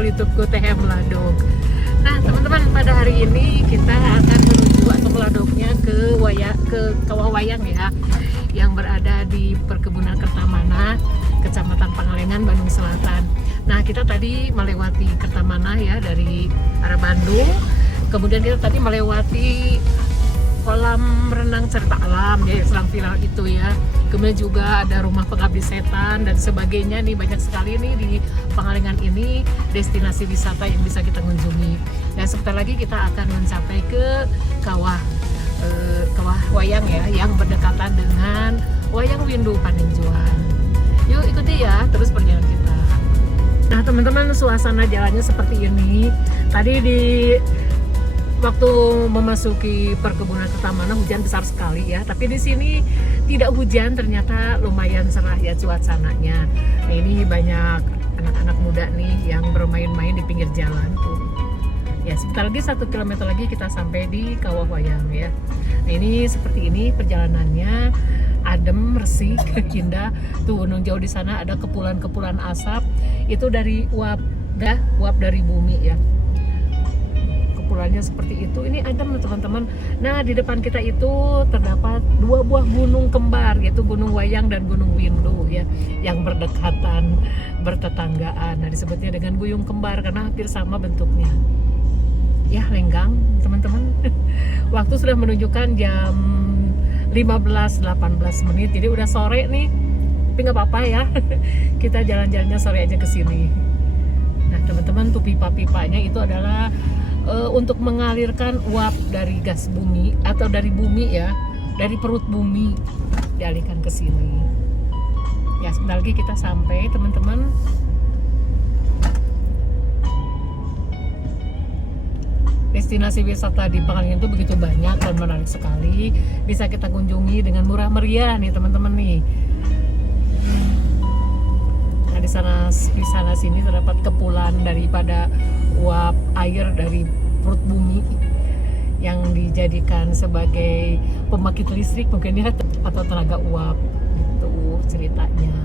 channel YouTubeku TH Meladok. Nah teman-teman, pada hari ini kita akan menuju atau meladoknya ke Kawah Wayang ya, yang berada di perkebunan Kertamana, Kecamatan Pangalengan, Bandung Selatan. Nah kita tadi melewati Kertamana ya dari arah Bandung, kemudian kita tadi melewati kolam renang cerita alam ya, selang viral itu ya. Kemudian juga ada rumah pengabdi setan dan sebagainya nih, banyak sekali nih di Pangalengan ini destinasi wisata yang bisa kita kunjungi. Dan sebentar lagi kita akan mencapai ke Kawah Wayang ya, yang berdekatan dengan Wayang Windu Paninjuan. Yuk ikuti ya terus perjalanan kita. Nah teman-teman, suasana jalannya seperti ini. Tadi waktu memasuki perkebunan Kertamana hujan besar sekali ya, tapi di sini tidak hujan, ternyata lumayan cerah ya cuacanya. Nah, ini banyak anak-anak muda nih yang bermain-main di pinggir jalan tuh. Ya sebentar lagi 1 km lagi kita sampai di Kawah Wayang ya. Nah ini seperti ini perjalanannya, adem, bersih, indah. Tuh gunung jauh di sana ada kepulan-kepulan asap, itu dari uap dari bumi ya. Kepulannya seperti itu, ini adem teman-teman. Nah di depan kita itu terdapat 2 buah gunung kembar, yaitu Gunung Wayang dan Gunung Windu ya, yang berdekatan, bertetanggaan. Nah disebutnya dengan Guyung Kembar karena hampir sama bentuknya ya, lenggang teman-teman. Waktu sudah menunjukkan jam 15.18 menit, jadi udah sore nih, tapi nggak apa-apa ya. Kita jalan-jalannya sore aja ke sini. Nah teman-teman, tuh pipa-pipanya itu adalah untuk mengalirkan uap dari gas bumi atau dari bumi ya, dari perut bumi dialihkan ke sini. Ya sebentar lagi kita sampai teman-teman. Destinasi wisata di Pangalengan itu begitu banyak dan menarik sekali, bisa kita kunjungi dengan murah meriah nih teman-teman nih. Nah di sana sini terdapat kepulan daripada uap air dari perut bumi yang dijadikan sebagai pembangkit listrik mungkin ya, atau tenaga uap gitu ceritanya.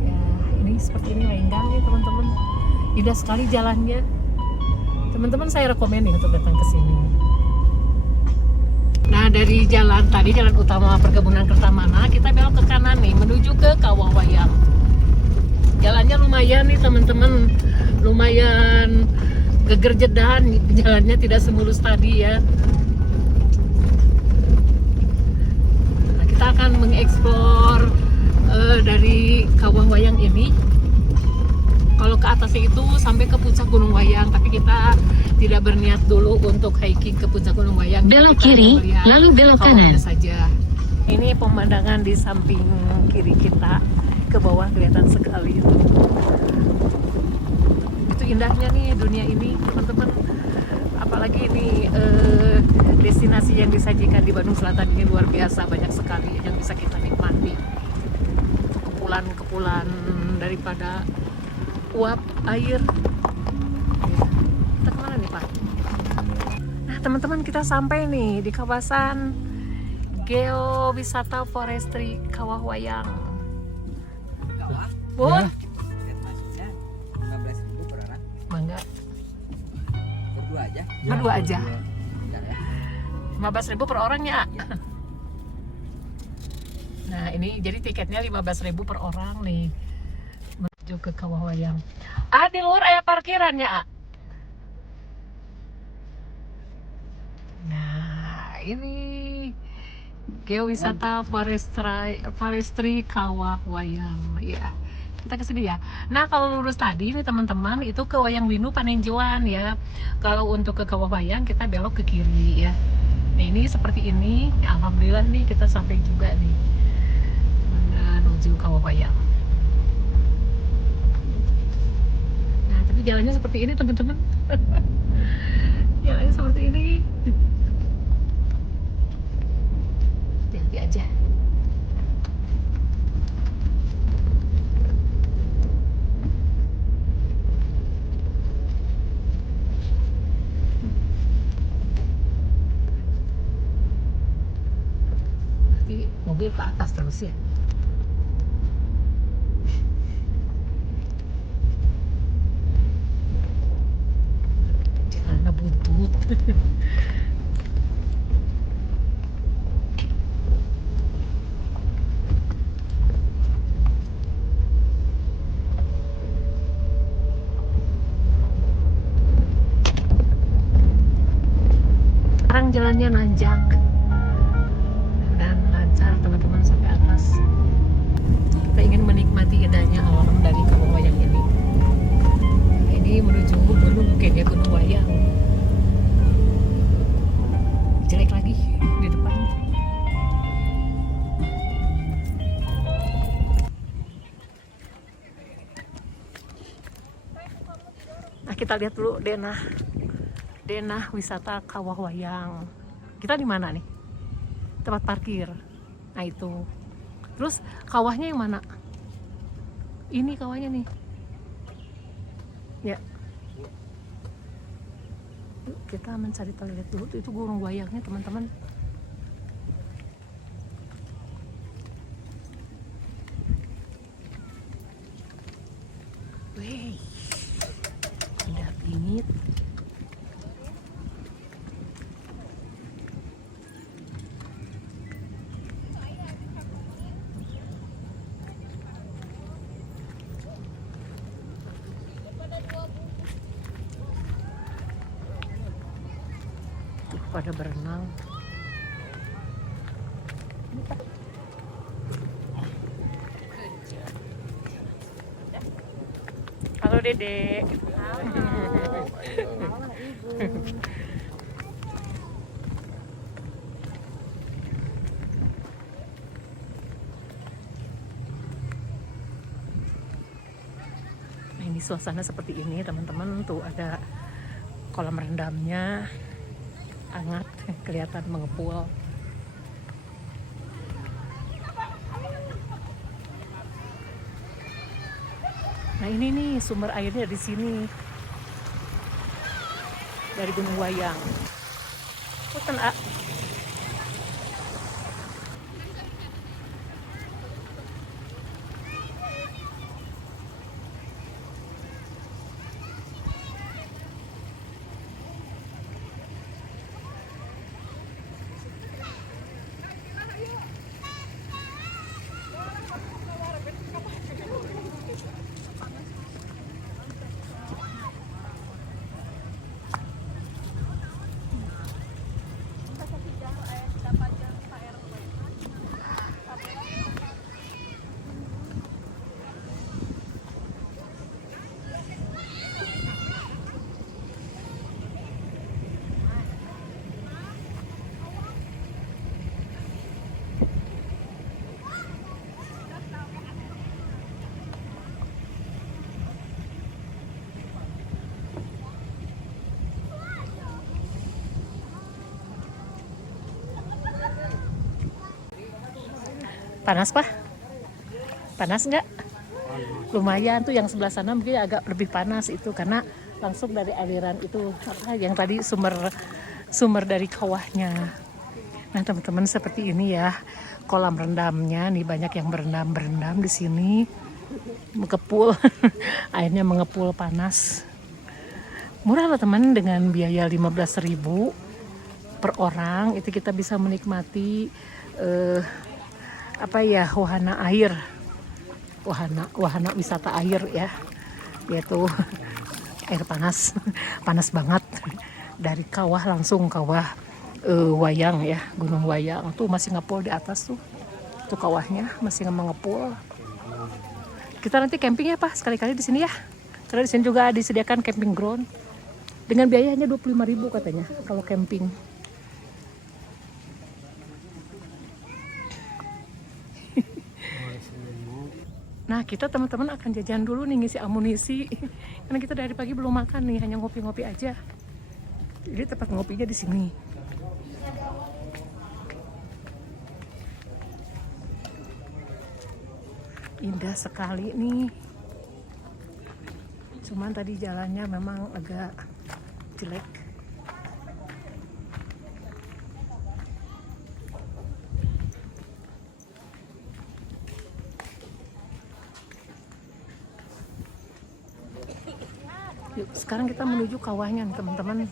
Ya ini seperti ini lenggang nih teman-teman, indah sekali jalannya. Teman-teman saya rekomen untuk datang ke sini. Nah dari jalan utama perkebunan Kertamana kita belok ke kanan nih menuju ke Kawah Wayang. Jalannya lumayan nih teman-teman, lumayan gegerjedan, jalannya tidak semulus tadi ya. Nah, kita akan mengeksplor dari Kawah Wayang ini. Kalau ke atasnya itu sampai ke puncak Gunung Wayang, tapi kita tidak berniat dulu untuk hiking ke puncak Gunung Wayang. Belok kiri, lalu belok kanan saja. Ini pemandangan di samping kiri kita, ke bawah kelihatan sekali. Itu indahnya nih dunia ini teman-teman. Apalagi ini destinasi yang disajikan di Bandung Selatan ini luar biasa, banyak sekali yang bisa kita nikmati. Kepulan-kepulan daripada uap air. Kita kemana nih Pak? Nah teman-teman, kita sampai nih di kawasan Geowisata Forestry Kawah Wayang. Bun? Masuknya 15.000 per orang. Mangga. Berdua aja. Berdua aja. Bentar ya. 15.000 per orang ya. Nah ini jadi tiketnya 15.000 per orang nih, menuju ke Kawah Wayang. Di luar ada parkirannya Nah ini Geowisata Forestry Kawah Wayang ya. Kita kesini ya. Nah kalau lurus tadi nih teman-teman, itu ke Wayang Windu Paninjuan ya. Kalau untuk ke Kawah Wayang kita belok ke kiri ya. Nah ini seperti ini. Alhamdulillah nih kita sampai juga nih menuju Kawah Wayang. Nah tapi jalannya seperti ini teman-teman. Jalannya seperti ini. Hati-hati aja. Nanti mobil ke atas terus ya. Sekarang jalannya nanjak dan lancar teman-teman sampai atas. Kita ingin menikmati indahnya alam dari Kawah Wayang ini. Ini menuju gunung, mungkin ya Gunung Wayang. Jelek lagi di depan. Nah, kita lihat dulu Denah wisata Kawah Wayang. Kita di mana nih? Tempat parkir. Nah itu. Terus kawahnya yang mana? Ini kawahnya nih. Ya. Yuk, kita mencari toilet dulu. Itu Gunung Wayangnya teman-teman. Wih. Indah bingit. Pada berenang. Halo Dede. Halo, Ibu. Nah, ini suasana seperti ini teman-teman. Tuh ada kolam rendamnya, hangat, kelihatan mengepul. Nah ini nih sumber airnya di sini, dari Gunung Wayang. Punten, A. Panas, Pak? Panas nggak? Lumayan tuh, yang sebelah sana mungkin agak lebih panas itu karena langsung dari aliran itu apa yang tadi sumber dari kawahnya. Nah teman-teman, seperti ini ya kolam rendamnya nih, banyak yang berendam di sini, mengepul. Airnya mengepul panas. Murah loh teman, dengan biaya 15.000 per orang itu kita bisa menikmati wahana air, wahana wisata air ya, yaitu air panas. Panas banget, dari kawah langsung kawah Wayang ya, Gunung Wayang tuh masih ngepul di atas tuh kawahnya masih mengepul. Kita nanti camping ya Pak, sekali-kali di sini ya, karena di sini juga disediakan camping ground dengan biayanya 25.000 katanya kalau camping. Nah kita teman-teman akan jajan dulu nih, ngisi amunisi karena kita dari pagi belum makan nih, hanya ngopi-ngopi aja. Jadi tempat ngopinya di sini. Indah sekali nih. Cuman tadi jalannya memang agak jelek. Yuk, sekarang kita menuju kawahnya nih teman-teman.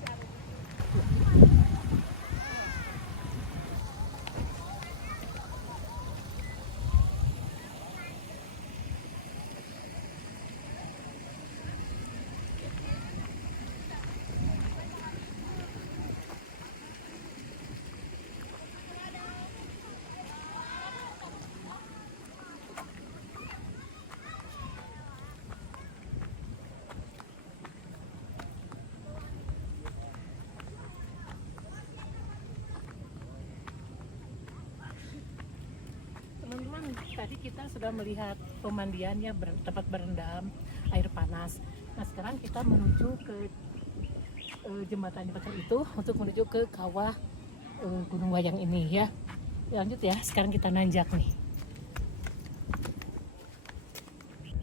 Teman-teman, tadi kita sudah melihat pemandian ya, tempat berendam air panas. Nah sekarang kita menuju ke jembatan jembatan itu untuk menuju ke kawah Gunung Wayang ini ya. Lanjut ya, sekarang kita nanjak nih.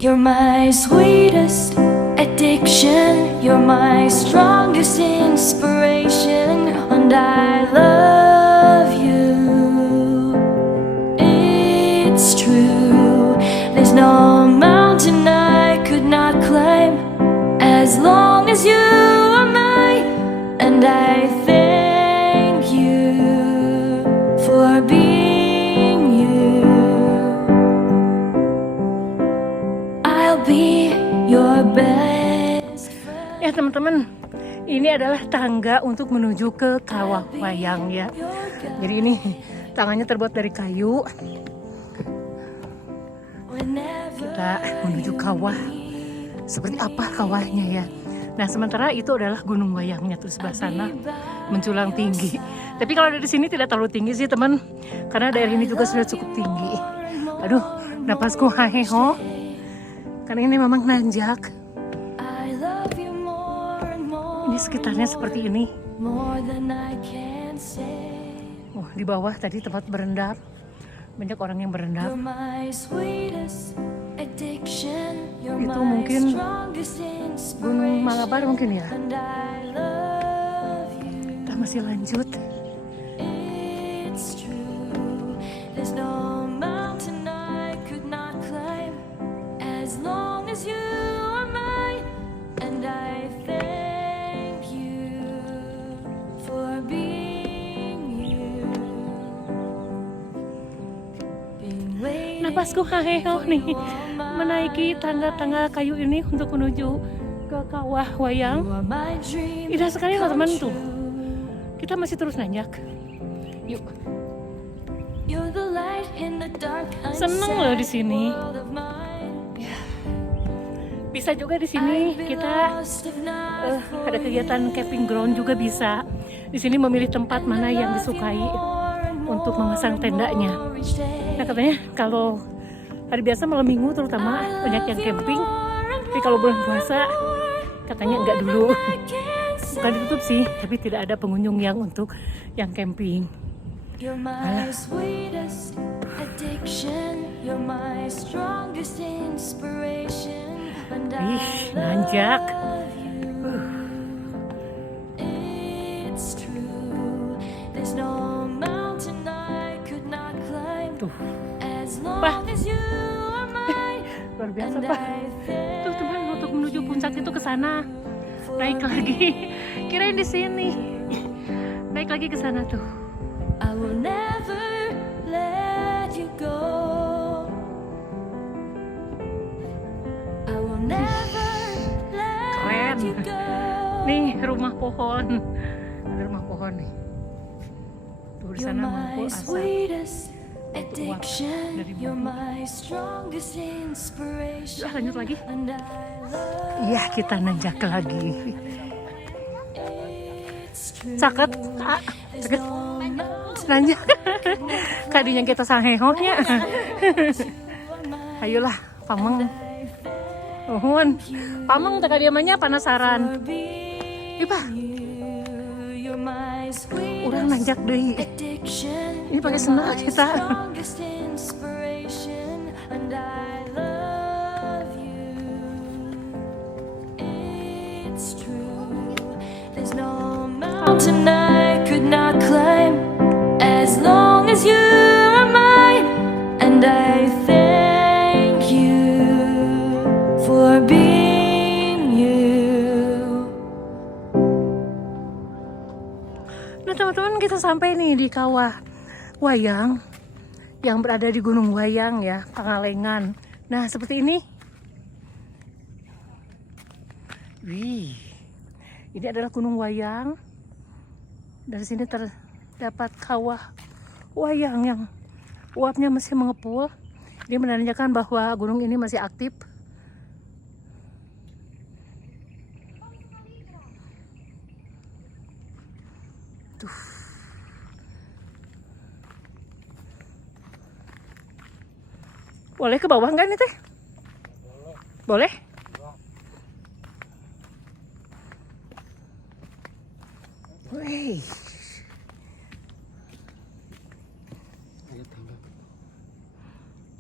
You're my sweetest addiction, you're my strongest inspiration, and I love you. It's true, there's no mountain I could not climb as long as you are mine, and I thank you for being you. I'll be your best friend. Ya teman-teman, ini adalah tangga untuk menuju ke kawah wayang ya. Jadi ini tangannya terbuat dari kayu. Kita menuju kawah. Seperti apa kawahnya ya. Nah sementara itu adalah Gunung Wayangnya tuh sebelah sana, menculang tinggi. Tapi kalau dari sini tidak terlalu tinggi sih teman, karena daerah ini juga sudah cukup tinggi. Aduh, napasku haheho. Karena ini memang nanjak. Ini sekitarnya seperti ini. Oh, di bawah tadi tempat berendam. Banyak orang yang berendam. Itu mungkin Gunung Malabar mungkin ya. Kita masih lanjut. Napasku haheho nih, menaiki tangga-tangga kayu ini untuk menuju ke kawah wayang. Indah sekali loh teman tuh. Kita masih terus nanjak. Yuk. Seneng loh di sini. Ya. Bisa juga di sini kita ada kegiatan camping ground juga bisa. Di sini memilih tempat mana yang disukai untuk memasang tendanya. Nah katanya kalau hari biasa malam minggu terutama banyak yang camping, tapi kalau bulan puasa katanya enggak dulu. Bukan ditutup sih, tapi tidak ada pengunjung yang untuk yang camping. Ih, nanjak. Tuh. Wah. Luar biasa Pak. Tuh teman, untuk menuju puncak itu ke sana. Naik lagi. Kirain di sini. Naik lagi ke sana tuh. I will never let you go. I will never let you go. Nih rumah pohon. Ada rumah pohon nih. Tuh di sana mangkuk asap. Addiction, you're my strongest inspiration. Ya, lanjut lagi. Iya, kita nanjak lagi. Caket, caket. Nanjak. Kadinya kita sangehoknya. Ayolah, pameng. Uhun. Pameng teka dia manya penasaran. Ipa. Urang nanjak deui. Ini pakai sendal kita. Mountain I could not climb as long as you are mine, and I thank you for being you. Nah teman-teman, kita sampai nih di Kawah Wayang yang berada di Gunung Wayang ya, Pangalengan. Nah seperti ini. Wih, ini adalah Gunung Wayang. Dari sini terdapat Kawah Wayang yang uapnya masih mengepul. Ini menandakan bahwa gunung ini masih aktif. Tuh. Boleh ke bawah nggak nih teh? Boleh. Wih.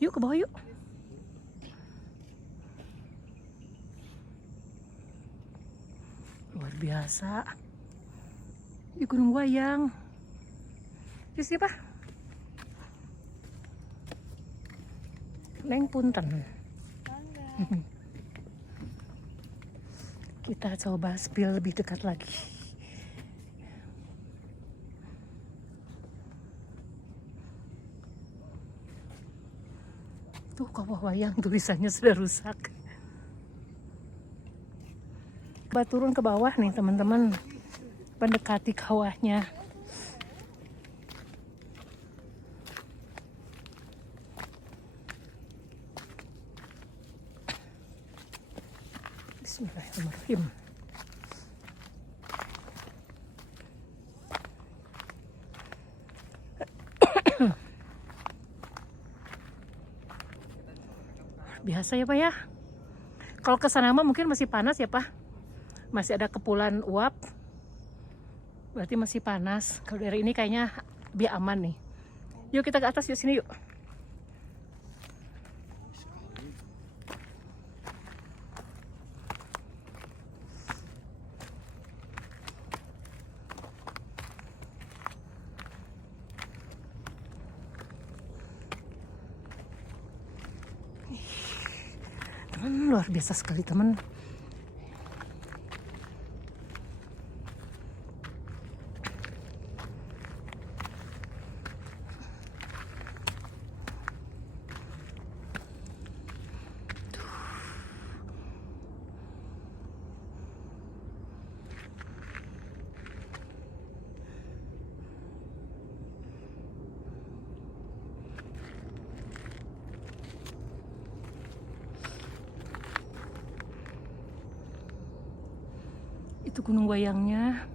Yuk ke bawah yuk. Luar biasa. Di Gunung Wayang. Di siapa? Neng punten. Kita coba spill lebih dekat lagi. Tuh Kawah Wayang tulisannya sudah rusak. Coba turun ke bawah nih teman-teman, mendekati kawahnya. Bismillahirrahmanirrahim. Biasa ya Pak ya. Kalau ke sana mah mungkin masih panas ya Pak. Masih ada kepulan uap. Berarti masih panas. Kalau dari ini kayaknya lebih aman nih. Yuk kita ke atas yuk, sini yuk. Teman, luar biasa sekali teman. Itu Gunung Wayangnya.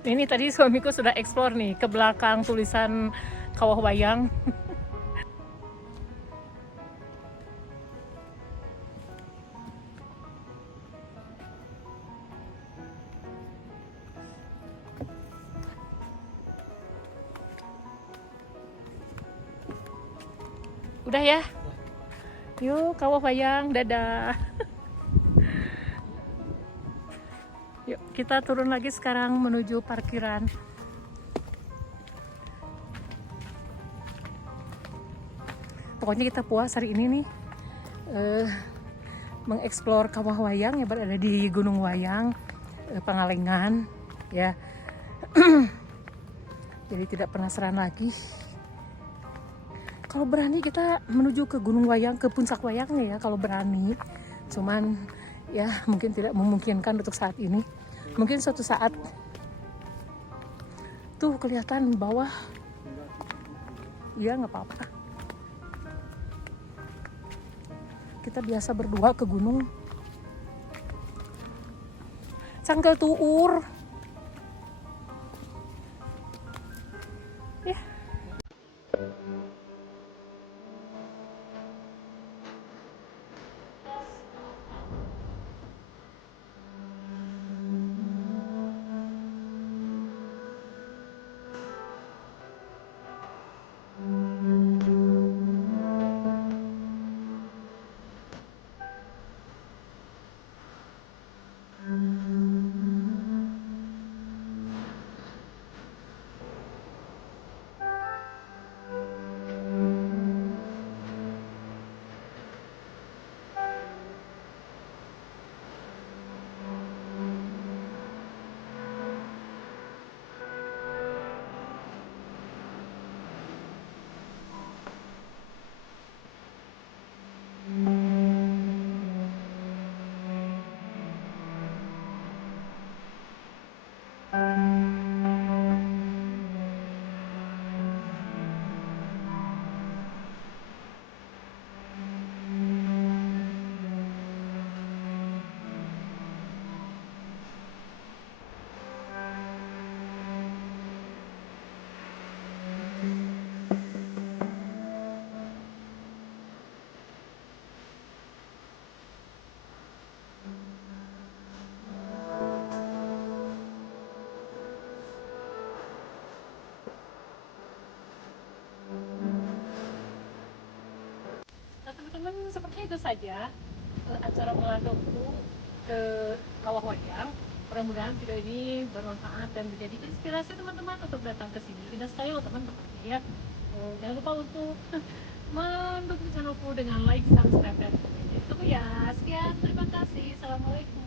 Ini tadi suamiku sudah explore nih ke belakang tulisan Kawah Wayang. Udah ya? Yuk, Kawah Wayang, dadah. Yuk, kita turun lagi sekarang menuju parkiran. Pokoknya kita puas hari ini nih mengeksplor Kawah Wayang yang berada di Gunung Wayang, Pangalengan, ya. Jadi tidak penasaran lagi. Kalau berani kita menuju ke Gunung Wayang, ke puncak wayangnya ya, kalau berani. Cuman ya mungkin tidak memungkinkan untuk saat ini. Mungkin suatu saat. Tuh kelihatan bawah. Iya nggak apa-apa. Kita biasa berdua ke gunung. Cangkel tuur. Ya. Nah teman-teman, seperti itu saja acara Meladokku ke Kawah Wayang. Mudah-mudahan video ini bermanfaat dan menjadi inspirasi teman-teman untuk datang ke sini. Indah sekali loh teman tempatnya ya. Jangan lupa untuk mendukung channelku dengan like, subscribe, dan komen. Itu ya. Sekian, terima kasih. Assalamualaikum.